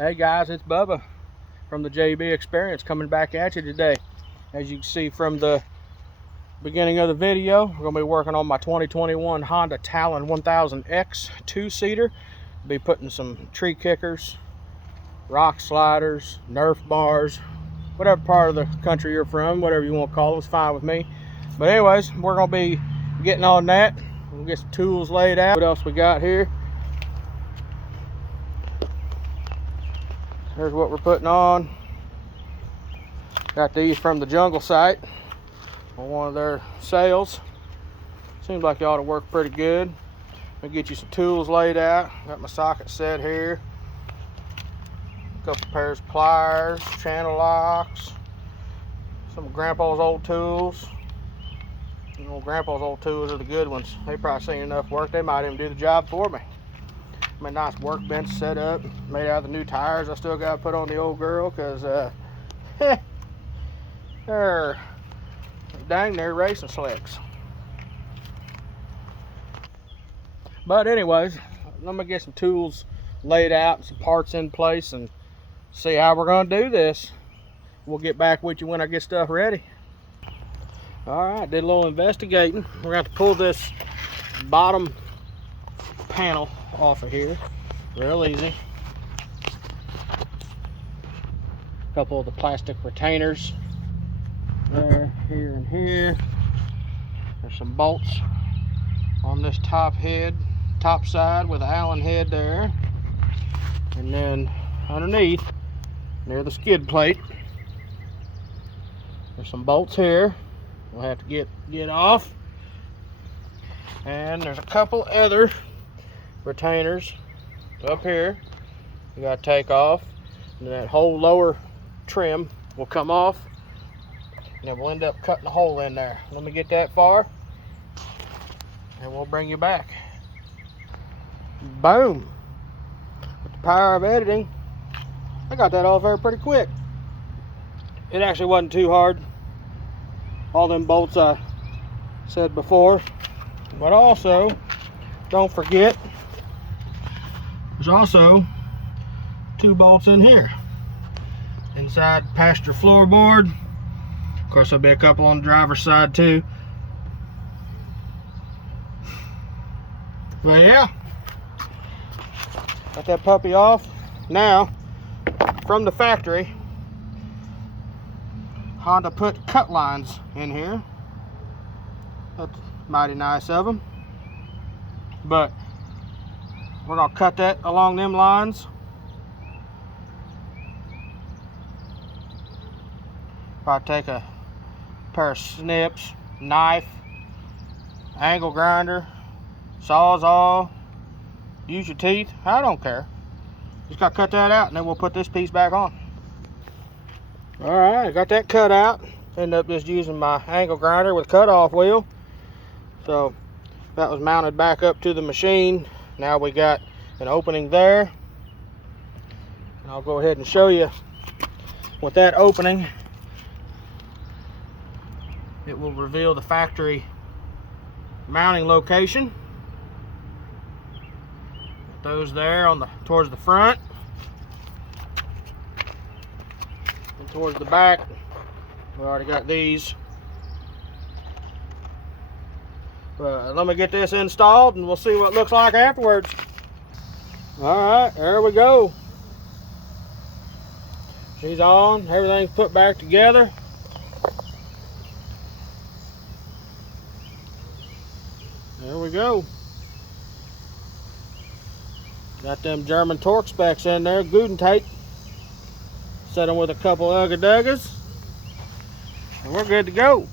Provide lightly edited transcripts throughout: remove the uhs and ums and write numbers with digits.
Hey guys, it's Bubba from the JB Experience coming back at you today. As you can see from the beginning of the video, we're going to be working on my 2021 Honda Talon 1000X two-seater. Be putting some tree kickers, rock sliders, Nerf bars, whatever part of the country you're from, whatever you want to call it, it's fine with me. But anyways, we're going to be getting on that. We'll get some tools laid out. What else we got here? Here's what we're putting on. Got these from the Jungle site on one of their sales. Seems like they ought to work pretty good. I'll get you some tools laid out. Got my socket set here. A couple pairs of pliers, channel locks, some of Grandpa's old tools. You know, Grandpa's old tools are the good ones. They probably seen enough work, they might even do the job for me. My nice workbench set up, made out of the new tires I still got to put on the old girl, because they're dang near racing slicks. But anyways, let me get some tools laid out and some parts in place and see how we're going to do this. We'll get back with you when I get stuff ready. Alright, did a little investigating. We're going to have to pull this bottom panel off of here real easy. A couple of the plastic retainers there, here and here. There's some bolts on this top side with an Allen head there, and then underneath near the skid plate there's some bolts here we'll have to get off, and there's a couple other retainers up here you got to take off, and that whole lower trim will come off, and then we'll end up cutting a hole in there. Let me get that far and we'll bring you back. Boom. With the power of editing, I got that off there pretty quick. It actually wasn't too hard. All them bolts I said before. But also, don't forget, there's also 2 bolts in here inside passenger floorboard. Of course, there'll be a couple on the driver's side too. But yeah, got that puppy off. Now, from the factory, Honda put cut lines in here. That's mighty nice of them. But we're gonna cut that along them lines. If I take a pair of snips, knife, angle grinder, sawzall, use your teeth, I don't care. Just gotta cut that out and then we'll put this piece back on. Alright, I got that cut out. Ended up just using my angle grinder with cutoff wheel. So that was mounted back up to the machine. Now we got an opening there. And I'll go ahead and show you with that opening. It will reveal the factory mounting location. Those there on towards the front and towards the back. We already got these. But let me get this installed and we'll see what it looks like afterwards. Alright, there we go. She's on, everything's put back together. There we go. Got them German torque specs in there, good and tight. Set them with a couple Ugga Duggas, and we're good to go.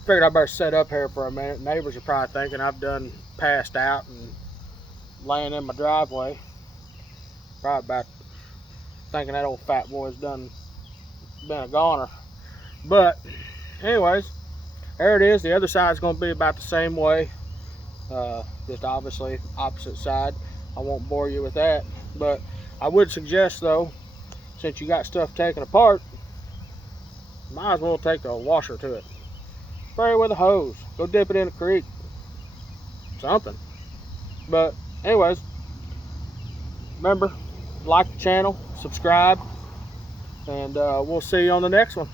Figured I better set up here for a minute. Neighbors are probably thinking I've done passed out and laying in my driveway. Probably about thinking that old fat boy's done been a goner. But anyways, there it is. The other side's going to be about the same way. Just obviously opposite side. I won't bore you with that, but I would suggest though, since you got stuff taken apart, might as well take a washer to it. Spray it with a hose. Go dip it in a creek. Something. But anyways, Remember, like the channel, subscribe, and we'll see you on the next one.